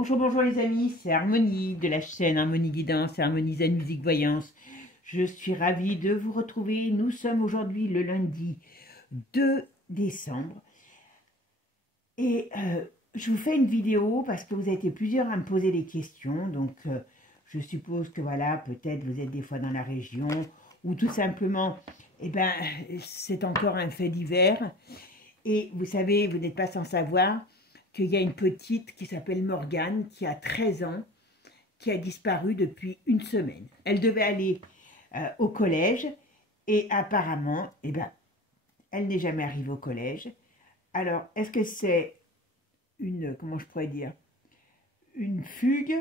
Bonjour, bonjour les amis, c'est Harmonie de la chaîne Harmonie Guidance et Harmonie Zen Musique Voyance. Je suis ravie de vous retrouver. Nous sommes aujourd'hui le lundi 2 décembre et je vous fais une vidéo parce que vous avez été plusieurs à me poser des questions. Donc je suppose que voilà, peut-être vous êtes des fois dans la région ou tout simplement, c'est encore un fait divers. Et vous savez, vous n'êtes pas sans savoir qu'il y a une petite qui s'appelle Morgane, qui a 13 ans, qui a disparu depuis une semaine. Elle devait aller au collège et apparemment, elle n'est jamais arrivée au collège. Alors, est-ce que c'est une, comment je pourrais dire, une fugue?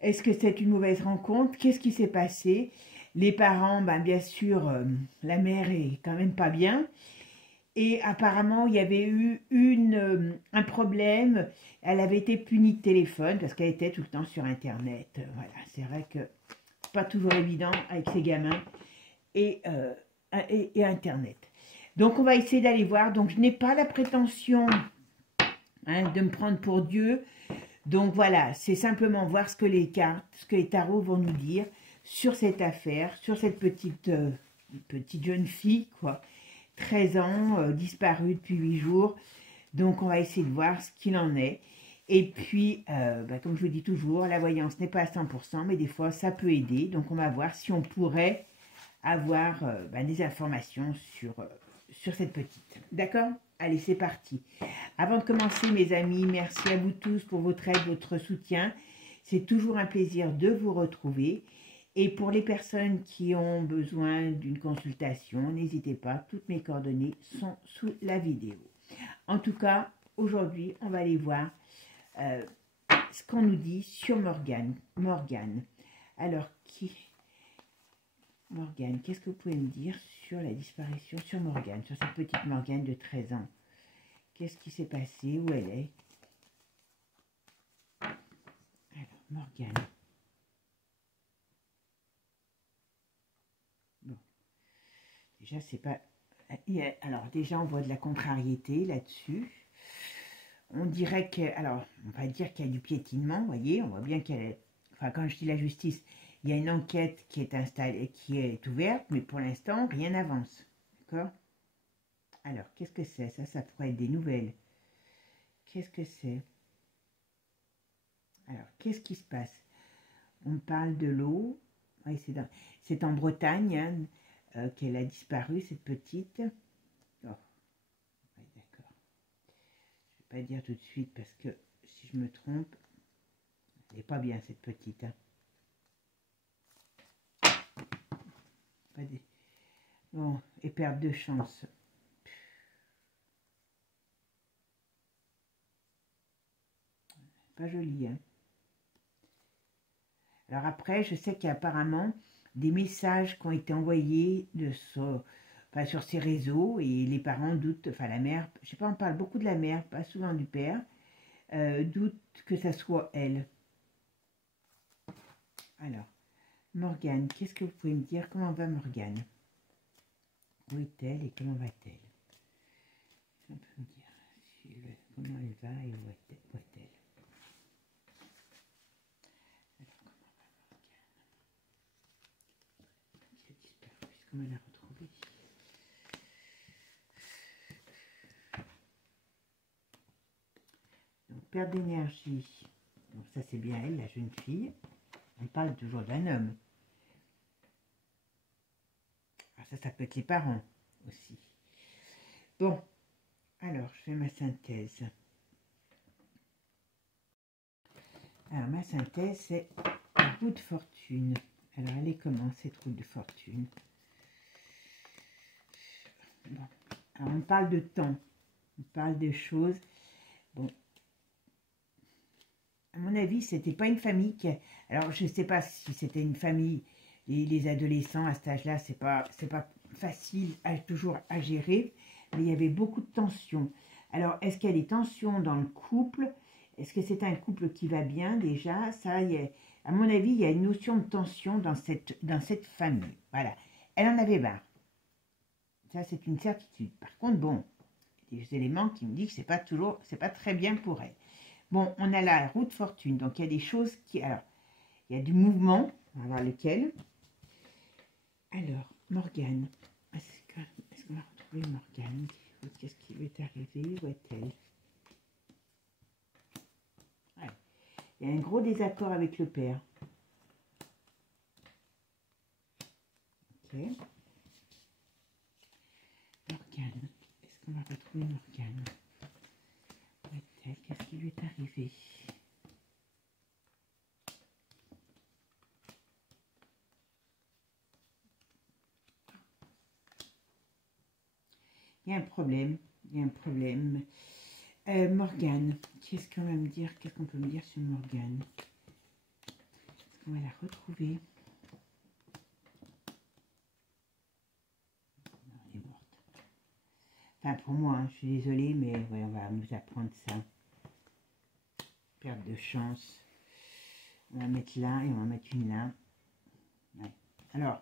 Est-ce que c'est une mauvaise rencontre? Qu'est-ce qui s'est passé? Les parents, bien sûr, la mère est quand même pas bien. Et apparemment, il y avait eu un problème. Elle avait été punie de téléphone parce qu'elle était tout le temps sur Internet. Voilà, c'est vrai que c'est pas toujours évident avec ces gamins et Internet. Donc, on va essayer d'aller voir. Donc, je n'ai pas la prétention de me prendre pour Dieu. Donc, voilà, c'est simplement voir ce que les cartes, ce que les tarots vont nous dire sur cette affaire, sur cette petite jeune fille, quoi. 13 ans, disparu depuis 8 jours. Donc, on va essayer de voir ce qu'il en est. Et puis, comme je vous dis toujours, la voyance n'est pas à 100%, mais des fois, ça peut aider. Donc, on va voir si on pourrait avoir des informations sur cette petite. D'accord? Allez, c'est parti. Avant de commencer, mes amis, merci à vous tous pour votre aide, votre soutien. C'est toujours un plaisir de vous retrouver. Et pour les personnes qui ont besoin d'une consultation, n'hésitez pas, toutes mes coordonnées sont sous la vidéo. En tout cas, aujourd'hui, on va aller voir ce qu'on nous dit sur Morgane. Alors, Morgane, qu'est-ce que vous pouvez me dire sur la disparition sur Morgane, sur cette petite Morgane de 13 ans? Qu'est-ce qui s'est passé? Où elle est? Alors, Morgane. Déjà, c'est pas... Alors, déjà, on voit de la contrariété là-dessus. On dirait que... Alors, on va dire qu'il y a du piétinement, vous voyez. On voit bien qu'elle est... Enfin, quand je dis la justice, il y a une enquête qui est installée, qui est ouverte, mais pour l'instant, rien n'avance. D'accord? Alors, qu'est-ce que c'est? Ça pourrait être des nouvelles. Qu'est-ce que c'est? Alors, qu'est-ce qui se passe? On parle de l'eau. Oui, c'est en Bretagne, hein, qu'elle a disparu, cette petite. Oh, ouais, d'accord. Je ne vais pas dire tout de suite parce que si je me trompe, elle n'est pas bien, cette petite. Hein. Pas des... Bon, et perte de chance. Pas joli, hein. Alors après, je sais qu'il y a apparemment des messages qui ont été envoyés sur ces réseaux et les parents doutent, enfin la mère, je sais pas, on parle beaucoup de la mère, pas souvent du père, doutent que ça soit elle. Alors, Morgane, qu'est-ce que vous pouvez me dire? Comment va Morgane? Où est-elle et comment va-t-elle? On peut me dire comment elle va et où est-elle? Comment elle a retrouvé? Donc, perte d'énergie. Donc, ça, c'est bien elle, la jeune fille. On parle toujours d'un homme. Alors, ça peut être les parents aussi. Bon, alors, je fais ma synthèse. Alors, ma synthèse, c'est roue de fortune. Alors, elle est comment, cette roue de fortune? Bon. Alors, on parle de temps, on parle de choses. Bon, à mon avis, c'était pas une famille qui... Alors, je ne sais pas si c'était une famille, les adolescents à cet âge-là, c'est pas facile toujours à gérer, mais il y avait beaucoup de tensions. Alors, est-ce qu'il y a des tensions dans le couple? Est-ce que c'est un couple qui va bien déjà? Ça, à mon avis, il y a une notion de tension dans cette famille. Voilà, elle en avait marre. Ça, c'est une certitude. Par contre, bon, il y a des éléments qui me disent que c'est pas très bien pour elle. Bon, on a la roue de fortune, donc il y a des choses qui... Alors, il y a du mouvement, on va voir lequel. Alors, Morgane. Est-ce qu'on va retrouver Morgane? Qu'est-ce qui lui est arrivé? Où est-elle? Ouais. Il y a un gros désaccord avec le père. Ok. Morgane. Est-ce qu'on va retrouver Morgane? Où est-elle? Qu'est-ce qui lui est arrivé? Il y a un problème. Il y a un problème. Morgane. Qu'est-ce qu'on va me dire? Qu'est-ce qu'on peut me dire sur Morgane? Est-ce qu'on va la retrouver? Enfin, pour moi, hein, je suis désolée, mais ouais, on va nous apprendre ça. Perte de chance. On va mettre là et on va mettre une là. Ouais. Alors,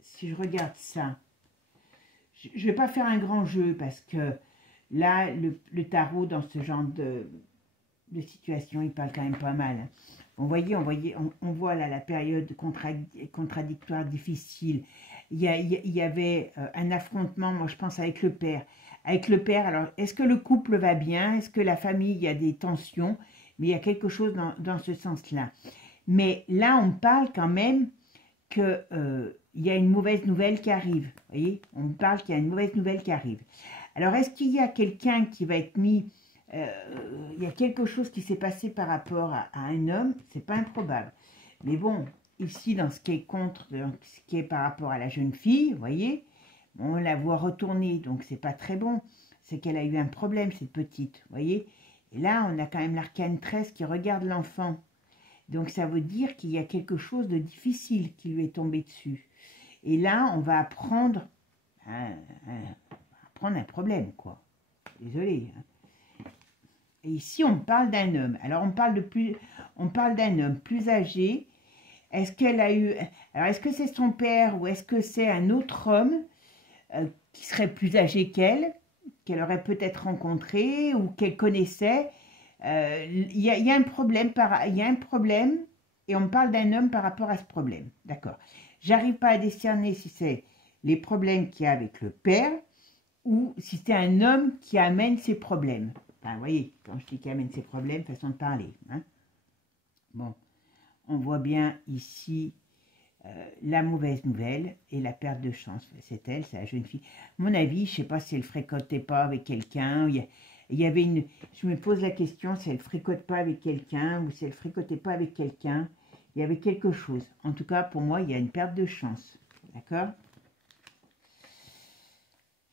si je regarde ça, je ne vais pas faire un grand jeu parce que là, le tarot, dans ce genre de situation, il parle quand même pas mal. Hein. On voit là la période contradictoire, difficile. Il y avait un affrontement, moi je pense, avec le père. Avec le père, alors, est-ce que le couple va bien? Est-ce que la famille, il y a des tensions? Mais il y a quelque chose dans ce sens-là. Mais là, on parle quand même qu'il y a une mauvaise nouvelle qui arrive. Vous voyez? On parle qu'il y a une mauvaise nouvelle qui arrive. Alors, est-ce qu'il y a quelqu'un qui va être mis... il y a quelque chose qui s'est passé par rapport à un homme, c'est pas improbable. Mais bon, ici, dans ce qui est contre, dans ce qui est par rapport à la jeune fille, vous voyez, on la voit retourner, donc c'est pas très bon. C'est qu'elle a eu un problème, cette petite, vous voyez. Et là, on a quand même l'arcane 13 qui regarde l'enfant. Donc, ça veut dire qu'il y a quelque chose de difficile qui lui est tombé dessus. Et là, on va apprendre un problème, quoi. Désolée. Hein. Et ici, on parle d'un homme. Alors, on parle d'un homme plus âgé. Est-ce qu'elle a eu... Alors, est-ce que c'est son père ou est-ce que c'est un autre homme qui serait plus âgé qu'elle aurait peut-être rencontré ou qu'elle connaissait? Il y a un problème, il y a un problème et on me parle d'un homme par rapport à ce problème. D'accord. J'arrive pas à décerner si c'est les problèmes qu'il y a avec le père ou si c'est un homme qui amène ses problèmes. Enfin, vous voyez, quand je dis qu'il amène ses problèmes, façon de parler. Hein. Bon, on voit bien ici la mauvaise nouvelle et la perte de chance. C'est elle, c'est la jeune fille. À mon avis, je ne sais pas si elle ne fréquentait pas avec quelqu'un. Il y avait une... Je me pose la question si elle ne fréquente pas avec quelqu'un ou si elle ne fréquentait pas avec quelqu'un. Il y avait quelque chose. En tout cas, pour moi, il y a une perte de chance. D'accord?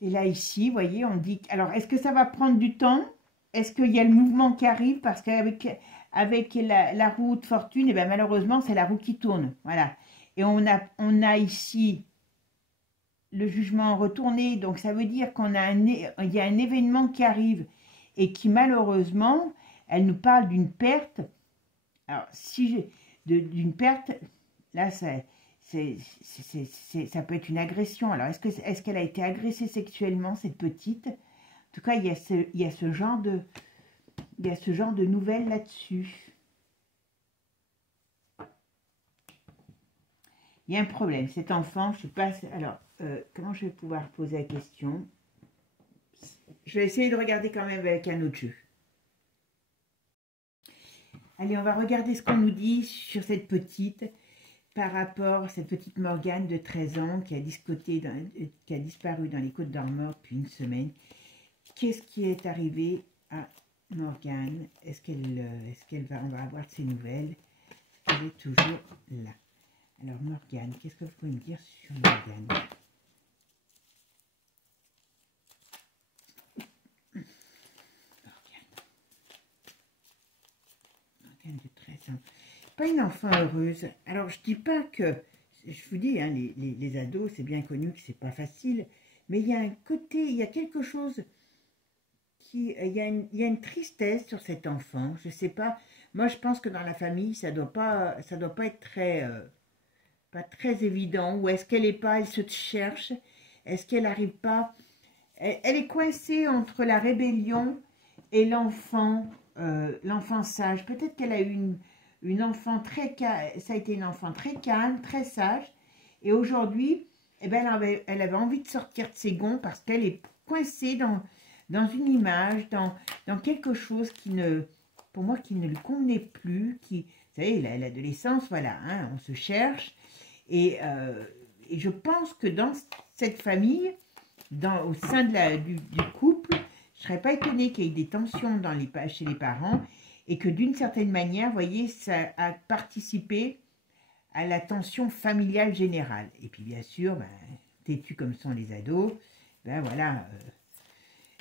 Et là, ici, vous voyez, on dit... Alors, est-ce que ça va prendre du temps? Est-ce qu'il y a le mouvement qui arrive? Parce qu'avec la roue de fortune, et bien, malheureusement, c'est la roue qui tourne. Voilà. Et on a ici le jugement retourné. Donc, ça veut dire qu'il y a un événement qui arrive et qui, malheureusement, elle nous parle d'une perte. Alors, d'une perte, là, ça peut être une agression. Alors, est-ce qu'elle a été agressée sexuellement, cette petite? En tout cas, il y a ce genre de nouvelles là-dessus. Il y a un problème. Cet enfant, je ne sais pas... Alors, comment je vais pouvoir poser la question? Je vais essayer de regarder quand même avec un autre jeu. Allez, on va regarder ce qu'on nous dit sur cette petite, par rapport à cette petite Morgane de 13 ans qui a disparu dans les Côtes d'Armor depuis une semaine. Qu'est-ce qui est arrivé à Morgane? On va avoir de ses nouvelles? Est-ce qu'elle est toujours là? Alors, Morgane, qu'est-ce que vous pouvez me dire sur Morgane? Morgane de 13 ans. Pas une enfant heureuse. Alors, je dis pas que... Je vous dis, hein, les ados, c'est bien connu que c'est pas facile. Mais il y a un côté, il y a quelque chose qui... Il y a une tristesse sur cet enfant. Je sais pas. Moi, je pense que dans la famille, ça doit pas être très... pas très évident, ou est-ce qu'elle est pas, elle se cherche, est-ce qu'elle n'arrive pas, elle est coincée entre la rébellion et l'enfant l'enfant sage. Peut-être qu'elle a eu une enfant très calme, ça a été une enfant très calme, très sage. Et aujourd'hui, eh ben, elle avait envie de sortir de ses gonds parce qu'elle est coincée dans une image, dans quelque chose qui ne, pour moi, qui ne lui convenait plus. Vous savez, l'adolescence, voilà, hein, on se cherche. Et je pense que dans cette famille, au sein du couple, je ne serais pas étonnée qu'il y ait des tensions chez les parents et que d'une certaine manière, vous voyez, ça a participé à la tension familiale générale. Et puis bien sûr, ben, têtus comme sont les ados, ben voilà.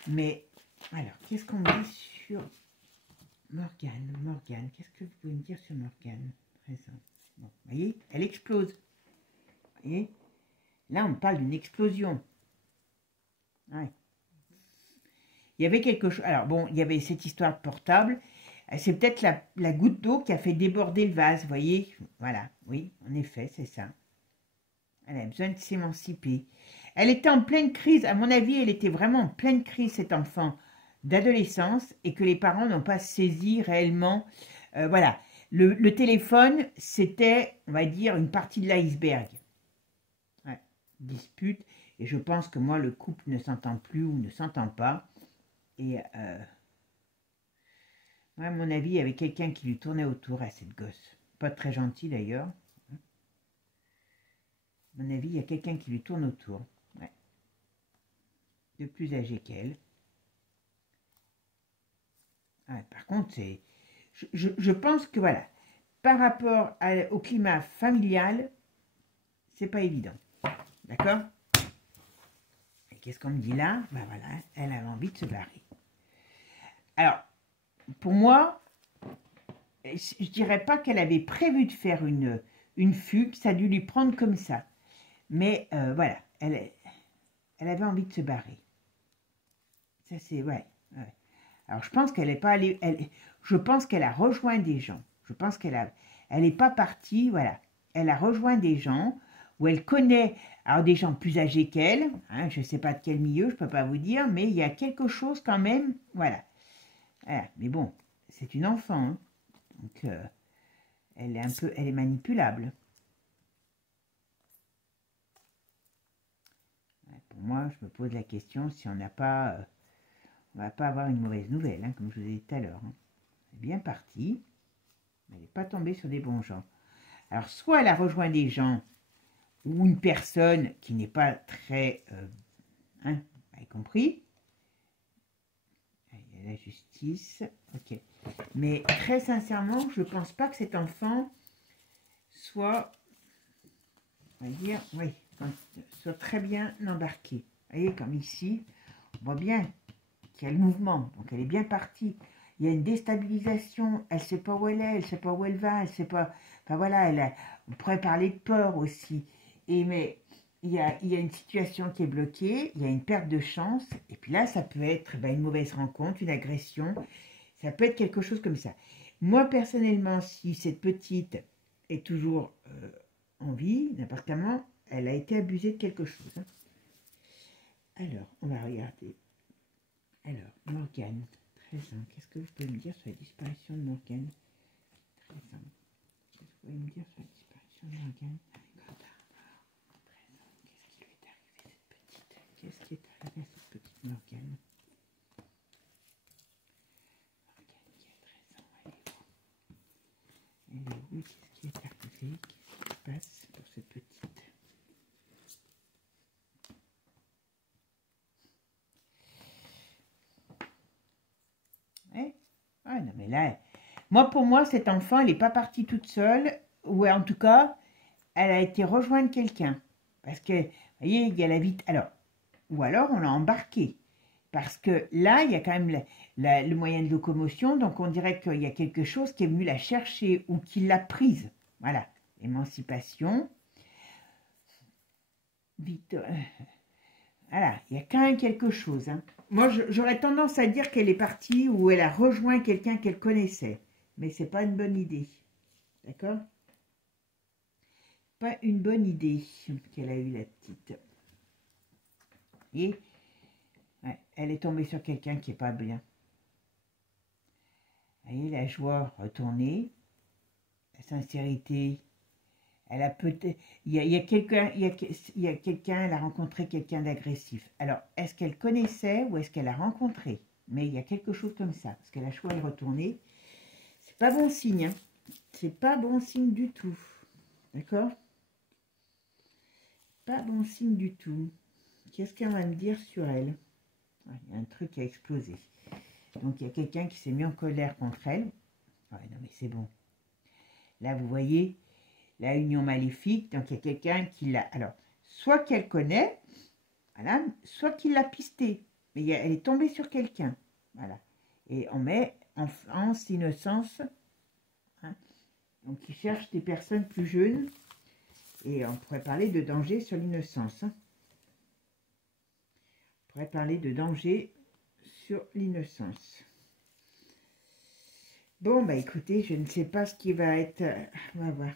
Mais alors, qu'est-ce qu'on me dit sur Morgane? Morgane, qu'est-ce que vous pouvez me dire sur Morgane? Présent. Bon, vous voyez, elle explose. Vous voyez, là, on parle d'une explosion. Ouais. Il y avait quelque chose. Alors bon, il y avait cette histoire de portable. C'est peut-être la goutte d'eau qui a fait déborder le vase, vous voyez. Voilà, oui, en effet, c'est ça. Elle a besoin de s'émanciper. Elle était en pleine crise, à mon avis, elle était vraiment en pleine crise, cet enfant d'adolescence, et que les parents n'ont pas saisi réellement. Voilà, le téléphone, c'était, on va dire, une partie de l'iceberg. Ouais, dispute, et je pense que moi, le couple ne s'entend plus ou ne s'entend pas. Et moi, à mon avis, il y avait quelqu'un qui lui tournait autour à cette gosse. Pas très gentil d'ailleurs. À mon avis, il y a quelqu'un qui lui tourne autour. Ouais. De plus âgé qu'elle. Ouais, par contre, je pense que voilà, par rapport au climat familial, c'est pas évident. D'accord? Et qu'est-ce qu'on me dit là? Ben voilà, elle avait envie de se barrer. Alors, pour moi, je dirais pas qu'elle avait prévu de faire une fugue, ça a dû lui prendre comme ça. Mais voilà, elle avait envie de se barrer. Ça c'est, ouais. Alors je pense qu'elle n'est pas allée, je pense qu'elle a rejoint des gens. Je pense elle n'est pas partie, voilà. Elle a rejoint des gens où elle connaît, alors des gens plus âgés qu'elle, hein, je ne sais pas de quel milieu, je ne peux pas vous dire, mais il y a quelque chose quand même, voilà. Mais bon, c'est une enfant, hein, donc elle est manipulable. Pour moi, je me pose la question si on n'a pas, on ne va pas avoir une mauvaise nouvelle, hein, comme je vous ai dit tout à l'heure. Hein. Elle est bien partie, mais elle n'est pas tombée sur des bons gens. Alors, soit elle a rejoint des gens ou une personne qui n'est pas très, hein, vous avez compris. Il y a la justice, ok. Mais très sincèrement, je ne pense pas que cet enfant soit, on va dire, oui, soit très bien embarqué. Vous voyez, comme ici, on voit bien qu'il y a le mouvement, donc elle est bien partie. Il y a une déstabilisation, elle ne sait pas où elle est, elle ne sait pas où elle va, elle ne sait pas... Enfin voilà, on pourrait parler de peur aussi. Mais il y a une situation qui est bloquée, il y a une perte de chance, et puis là, ça peut être une mauvaise rencontre, une agression, ça peut être quelque chose comme ça. Moi, personnellement, si cette petite est toujours en vie, n'importe comment, elle a été abusée de quelque chose. Hein. Alors, on va regarder. Alors, Morgane, 13 ans. Qu'est-ce que vous pouvez me dire sur la disparition de Morgane? 13 ans. Qu'est-ce que vous pouvez me dire sur la disparition de Morgane? 13 ans. Qu'est-ce qui lui est arrivé, cette petite? Qu'est-ce qui est arrivé à cette petite Morgane? Morgane qui a 13 ans, elle est où? Elle est où? Qu'est-ce qui est arrivé? Qu'est-ce qui se passe pour cette petite? Ah non, mais là, pour moi, cet enfant, elle n'est pas partie toute seule, ou en tout cas, elle a été rejoindre quelqu'un. Parce que, vous voyez, il y a la vite. Alors, ou alors on l'a embarqué. Parce que là, il y a quand même le moyen de locomotion, donc on dirait qu'il y a quelque chose qui est venu la chercher ou qui l'a prise. Voilà, émancipation. Vite. Voilà, il y a quand même quelque chose. Hein. Moi, j'aurais tendance à dire qu'elle est partie ou elle a rejoint quelqu'un qu'elle connaissait. Mais c'est pas une bonne idée. D'accord? Pas une bonne idée qu'elle a eue, la petite. Et ouais, elle est tombée sur quelqu'un qui n'est pas bien. Vous voyez, la joie retournée, la sincérité. Elle a peut-être, il y a quelqu'un, elle a rencontré quelqu'un d'agressif. Alors, est-ce qu'elle connaissait ou est-ce qu'elle a rencontré? Mais il y a quelque chose comme ça, parce que la joie est retournée. C'est pas bon signe, hein. C'est pas bon signe du tout. D'accord? Pas bon signe du tout. Qu'est-ce qu'elle va me dire sur elle? Il y a un truc qui a explosé. Donc, il y a quelqu'un qui s'est mis en colère contre elle. Ouais, non, mais c'est bon. Là, vous voyez la union maléfique. Donc, il y a quelqu'un qui l'a... Alors, soit qu'elle connaît, voilà, soit qu'il l'a pisté. Mais elle est tombée sur quelqu'un. Voilà. Et on met en France innocence. Hein. Donc, il cherche des personnes plus jeunes. Et on pourrait parler de danger sur l'innocence. Hein. On pourrait parler de danger sur l'innocence. Bon, bah écoutez, je ne sais pas ce qui va être... on va voir.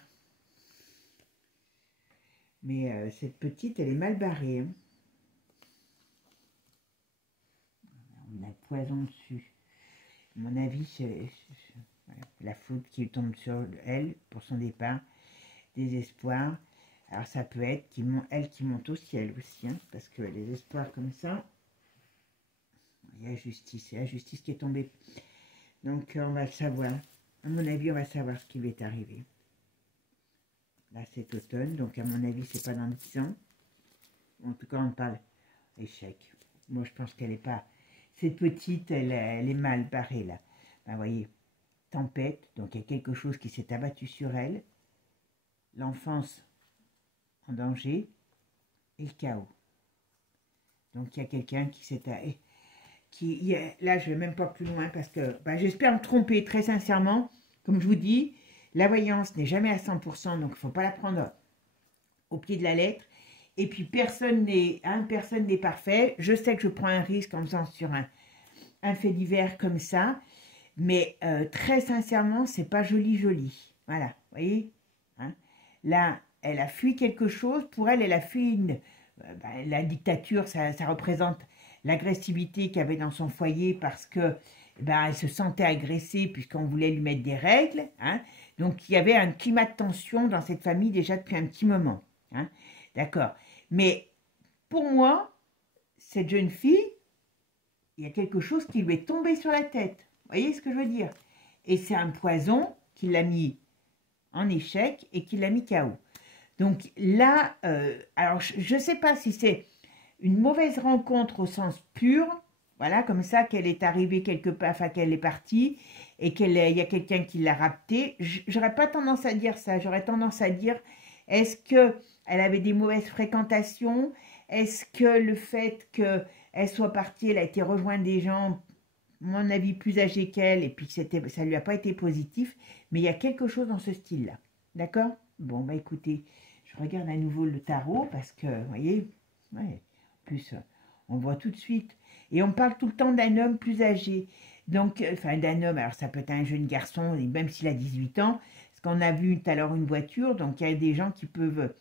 Mais cette petite, elle est mal barrée. Hein. On a le poison dessus. À mon avis, c'est la faute qui tombe sur elle pour son départ. Désespoir. Alors ça peut être elle qui monte au ciel aussi. Hein, parce que les espoirs comme ça, il y a justice. C'est la justice qui est tombée. Donc on va le savoir. À mon avis, on va savoir ce qui lui est arrivé. Là, c'est automne. Donc à mon avis, c'est pas dans 10 ans. En tout cas, on parle échec. Moi, je pense qu'elle n'est pas... Cette petite, elle est mal barrée, là. Ben, vous voyez, tempête. Donc, il y a quelque chose qui s'est abattu sur elle. L'enfance en danger. Et le chaos. Donc, il y a quelqu'un qui s'est... Là, je ne vais même pas plus loin parce que... Ben, j'espère me tromper, très sincèrement. Comme je vous dis, la voyance n'est jamais à 100%. Donc, il ne faut pas la prendre au pied de la lettre. Et puis, personne n'est parfait. Je sais que je prends un risque en faisant sur un fait divers comme ça. Mais très sincèrement, c'est pas joli. Voilà, vous voyez, hein. Là, elle a fui quelque chose. Pour elle, elle a fui la dictature, ça représente l'agressivité qu'il y avait dans son foyer parce que elle se sentait agressée puisqu'on voulait lui mettre des règles. Hein. Donc, il y avait un climat de tension dans cette famille déjà depuis un petit moment. Hein. D'accord. Mais pour moi, cette jeune fille, il y a quelque chose qui lui est tombé sur la tête. Vous voyez ce que je veux dire? Et c'est un poison qui l'a mis en échec et qui l'a mis KO. Donc là, alors je ne sais pas si c'est une mauvaise rencontre au sens pur, voilà, comme ça qu'elle est arrivée quelque part, enfin qu'elle est partie et qu'il y a quelqu'un qui l'a raptée. J'aurais pas tendance à dire ça. J'aurais tendance à dire, est-ce que elle avait des mauvaises fréquentations? Est-ce que le fait qu'elle soit partie, elle a été rejoindre des gens, à mon avis, plus âgés qu'elle, et puis ça ne lui a pas été positif, mais il y a quelque chose dans ce style-là. D'accord? Bon, bah écoutez, je regarde à nouveau le tarot, parce que, vous voyez, ouais, en plus, on voit tout de suite. Et on parle tout le temps d'un homme plus âgé. Donc, enfin, d'un homme, alors ça peut être un jeune garçon, même s'il a 18 ans, parce qu'on a vu tout à l'heure une voiture, donc il y a des gens qui peuvent...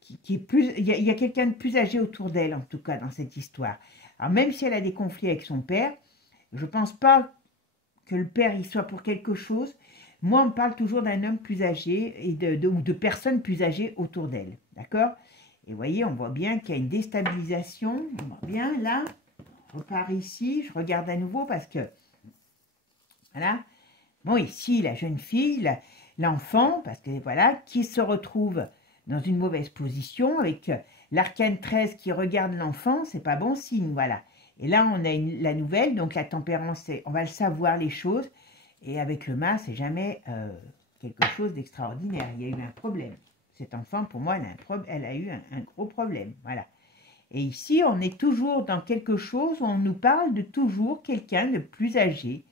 qui est plus, il y a quelqu'un de plus âgé autour d'elle, en tout cas, dans cette histoire. Alors, même si elle a des conflits avec son père, je ne pense pas que le père y soit pour quelque chose. Moi, on parle toujours d'un homme plus âgé et ou de personnes plus âgées autour d'elle. D'accord? Et vous voyez, on voit bien qu'il y a une déstabilisation. On voit bien, là, on repart ici. Je regarde à nouveau parce que, voilà. Bon, ici, la jeune fille, l'enfant, parce que, voilà, qui se retrouve dans une mauvaise position avec l'arcane 13 qui regarde l'enfant, c'est pas bon signe, voilà. Et là, on a la nouvelle, donc la tempérance, on va le savoir, les choses. Et avec le mât, c'est jamais quelque chose d'extraordinaire. Il y a eu un problème. Cet enfant, pour moi, elle a eu un gros problème, voilà. Et ici, on est toujours dans quelque chose où on nous parle de toujours quelqu'un de plus âgé.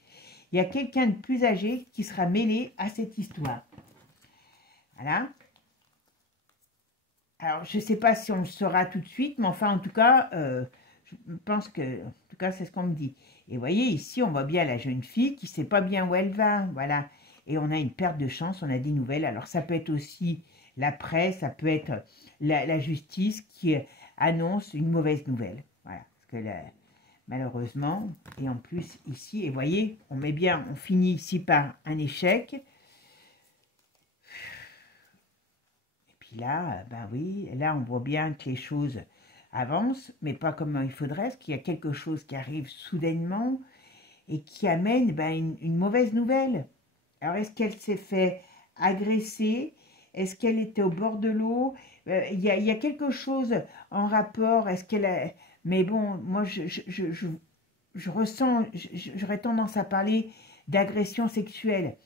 Il y a quelqu'un de plus âgé qui sera mêlé à cette histoire. Voilà. Alors, je ne sais pas si on le saura tout de suite, mais enfin, en tout cas, je pense que, en tout cas, c'est ce qu'on me dit. Et vous voyez, ici, on voit bien la jeune fille qui ne sait pas bien où elle va, voilà. Et on a une perte de chance, on a des nouvelles. Alors, ça peut être aussi la presse, ça peut être la justice qui annonce une mauvaise nouvelle. Voilà. Parce que malheureusement. Et en plus, ici, et voyez, on met bien, on finit ici par un échec. Et puis là, ben oui, là, on voit bien que les choses avancent, mais pas comme il faudrait, parce qu'il y a quelque chose qui arrive soudainement et qui amène une mauvaise nouvelle. Alors, est-ce qu'elle s'est fait agresser? Est-ce qu'elle était au bord de l'eau? Il y a quelque chose en rapport. Est-ce qu'elle a... Mais bon, moi, je ressens, j'aurais tendance à parler d'agression sexuelle.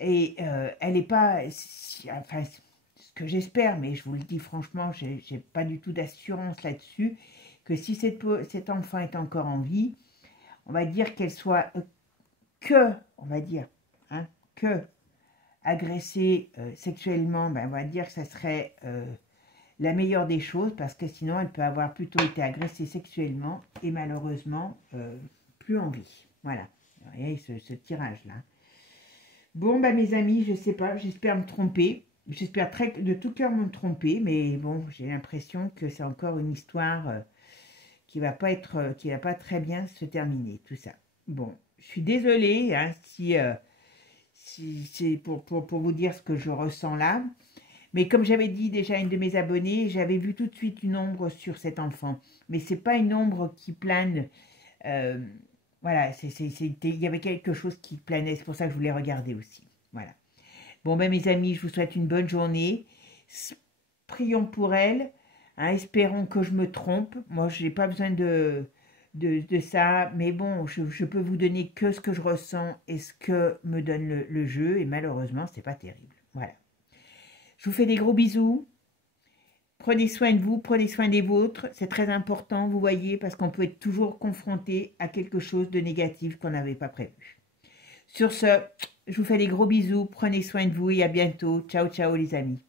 Et elle n'est pas... Enfin, ce que j'espère, mais je vous le dis franchement, j'ai pas du tout d'assurance là-dessus, que si cet enfant est encore en vie, on va dire qu'elle soit on va dire, hein, que agressée sexuellement, ben, on va dire que ça serait la meilleure des choses, parce que sinon elle peut avoir plutôt été agressée sexuellement et malheureusement plus en vie. Voilà, vous voyez ce tirage-là. Bon, ben, mes amis, je sais pas, j'espère me tromper. J'espère de tout cœur me tromper, mais bon, j'ai l'impression que c'est encore une histoire qui va pas très bien se terminer, tout ça. Bon, je suis désolée hein, si c'est pour vous dire ce que je ressens là. Mais comme j'avais dit déjà à une de mes abonnées, j'avais vu tout de suite une ombre sur cet enfant. Mais c'est pas une ombre qui plane. Voilà, il y avait quelque chose qui planait. C'est pour ça que je voulais regarder aussi. Voilà. Bon, ben mes amis, je vous souhaite une bonne journée. Prions pour elle. Hein, espérons que je me trompe. Moi, je n'ai pas besoin de ça. Mais bon, je peux vous donner que ce que je ressens et ce que me donne le jeu. Et malheureusement, c'est pas terrible. Voilà. Je vous fais des gros bisous. Prenez soin de vous, prenez soin des vôtres. C'est très important, vous voyez, parce qu'on peut être toujours confronté à quelque chose de négatif qu'on n'avait pas prévu. Sur ce, je vous fais des gros bisous. Prenez soin de vous et à bientôt. Ciao, ciao les amis.